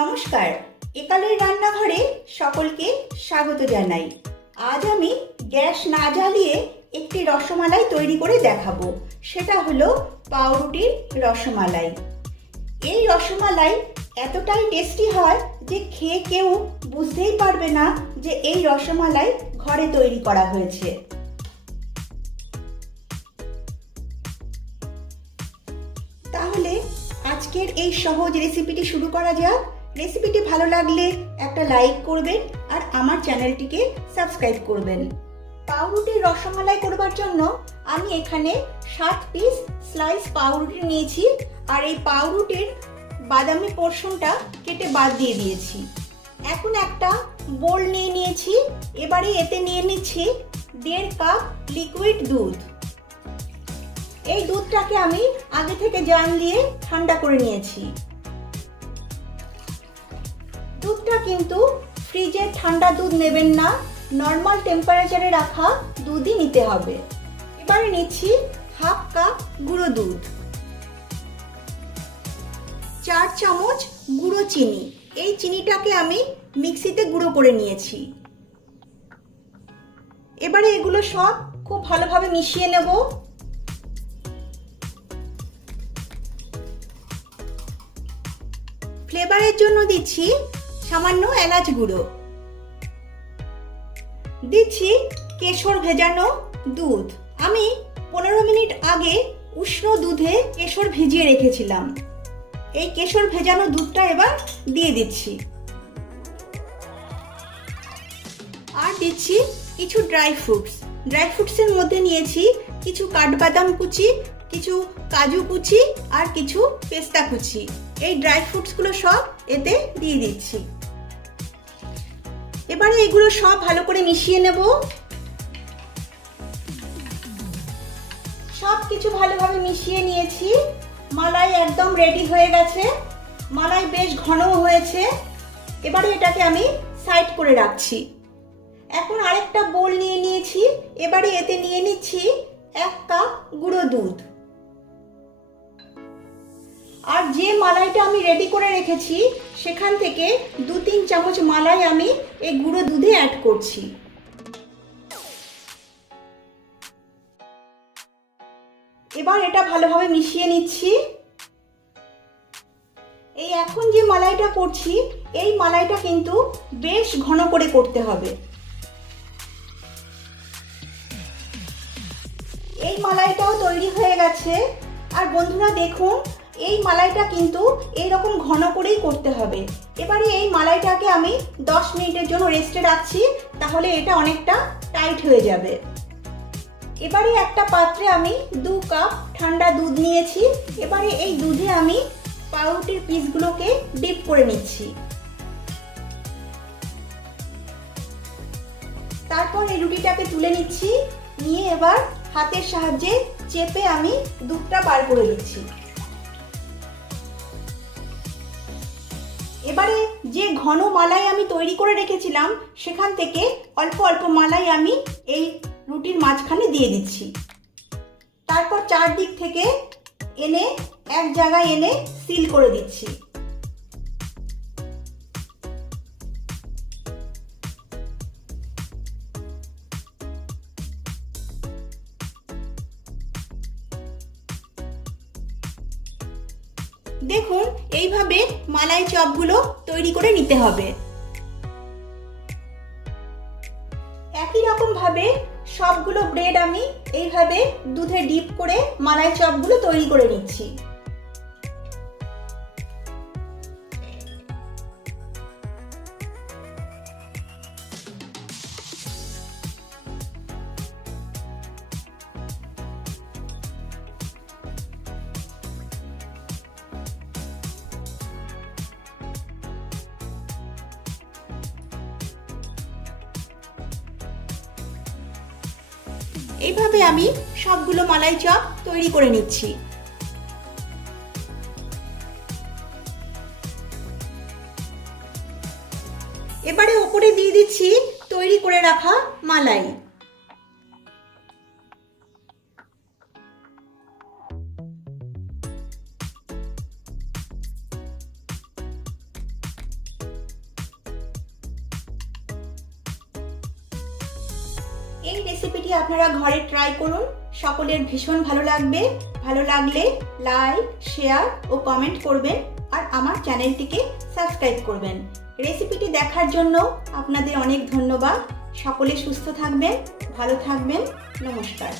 নমস্কার। একালের রান্নাঘরে সকলকে স্বাগত জানাই। আজ আমি গ্যাস না জ্বালিয়ে একটি রসমালাই তৈরি করে দেখাবো। সেটা হলো পাউরুটির রসমালাই। এই রসমালাই এতটাই টেস্টি হয় যে খেয়ে কেউ বুঝতেই পারবে না যে এই রসমালাই ঘরে তৈরি করা হয়েছে। তাহলে আজকের এই সহজ রেসিপিটি শুরু করা যাক। রেসিপিটি ভালো লাগলে একটা লাইক করবেন আর আমার চ্যানেলটিকে সাবস্ক্রাইব করবেন। পাউরুটির রসমালাই করবার জন্য আমি এখানে সাত পিস স্লাইস পাউরুটি নিয়েছি আর এই পাউরুটির বাদামি পোর্শনটা কেটে বাদ দিয়ে দিয়েছি। এখন একটা বোল নিয়ে নিয়েছি, এবারে এতে নিয়ে নিচ্ছি দেড় কাপ লিকুইড দুধ। এই দুধটাকে আমি আগে থেকে জান দিয়ে ঠান্ডা করে নিয়েছি। কিন্তু ফ্রিজের ঠান্ডা দুধ নেবেন না। নর্মাল টেম্পারেচারে রাখা দুধই নিতে হবে। এবারে নিচ্ছি হাফ কাপ গুঁড়ো দুধ। চার চামচ গুঁড়ো চিনি। এই চিনিটাকে আমি মিক্সিতে গুঁড়ো করে নিয়েছি। এবারে এগুলো সব খুব ভালোভাবে মিশিয়ে নেব। ফ্লেভারের জন্য দিচ্ছি সামান্য এলাচ গুঁড়ো। দিচ্ছি কেশর ভেজানো দুধ। আমি পনেরো মিনিট আগে উষ্ণ দুধে কেশর ভিজিয়ে রেখেছিলাম। এই কেশর ভেজানো দুধটা এবার দিয়ে দিচ্ছি। আর দিচ্ছি কিছু ড্রাই ফ্রুটস। ড্রাই ফ্রুটসের মধ্যে নিয়েছি কিছু কাঠবাদাম কুচি, কিছু কাজু কুচি আর কিছু পেস্তা কুচি। এই ড্রাই ফ্রুটসগুলো সব এতে দিয়ে দিচ্ছি। এবারে এগুলো সব ভালো করে মিশিয়ে নেব। সব কিছু ভালোভাবে মিশিয়ে নিয়েছি। মালাই একদম রেডি হয়ে গেছে। মালাই বেশ ঘনও হয়েছে। এবারে এটাকে আমি সাইড করে রাখছি। এখন আরেকটা বোল নিয়ে নিয়েছি। এবারে এতে নিয়ে নিচ্ছি এক কাপ গুঁড়ো দুধ। আর যে মালাইটা আমি রেডি করে রেখেছি, সেখান থেকে দু তিন চামচ মালাই আমি এই গুঁড়ো দুধে অ্যাড করছি। এবার এটা ভালোভাবে মিশিয়ে নিচ্ছি। এই এখন যে মালাইটা করছি, এই মালাইটা কিন্তু বেশ ঘন করে করতে হবে। এই মালাইটাও তৈরি হয়ে গেছে। আর বন্ধুরা দেখুন এই মালাইটা কিন্তু এইরকম ঘন করেই করতে হবে। এবারে এই মালাইটাকে আমি 10 মিনিটের জন্য রেস্টে রাখছি, তাহলে এটা অনেকটা টাইট হয়ে যাবে। এবারে একটা পাত্রে আমি দু কাপ ঠান্ডা দুধ নিয়েছি, এবারে এই দুধে আমি পাউরুটির পিসগুলোকে ডিপ করে নিচ্ছি। তারপর এই রুটিটাকে তুলে নিচ্ছি, নিয়ে এবার হাতের সাহায্যে চেপে আমি দুধটা বার করে নিচ্ছি। এবারে যে ঘন মালাই আমি তৈরি করে রেখেছিলাম, সেখান থেকে অল্প অল্প মালাই আমি এই রুটির মাঝখানে দিয়ে দিচ্ছি। তারপর চারদিক থেকে এনে এক জায়গায় এনে সিল করে দিচ্ছি। দেখুন, এইভাবে মালাই চপগুলো তৈরি করে নিতে হবে। একই রকমভাবে সবগুলো ব্রেড আমি এইভাবে দুধে ডিপ করে মালাই চপগুলো তৈরি করে নিচ্ছি। এইভাবে আমি সবগুলো মালাই চপ তৈরি করে নিচ্ছি। এবারে ওপরে দিয়ে দিচ্ছি তৈরি করে রাখা মালাই। এই রেসিপিটি আপনারা ঘরে ট্রাই করুন। সকলের ভীষণ ভালো লাগবে। ভালো লাগলে লাইক শেয়ার ও কমেন্ট করবেন আর আমার চ্যানেলটিকে সাবস্ক্রাইব করবেন। রেসিপিটি দেখার জন্য আপনাদের অনেক ধন্যবাদ। সকলে সুস্থ থাকবেন, ভালো থাকবেন। নমস্কার।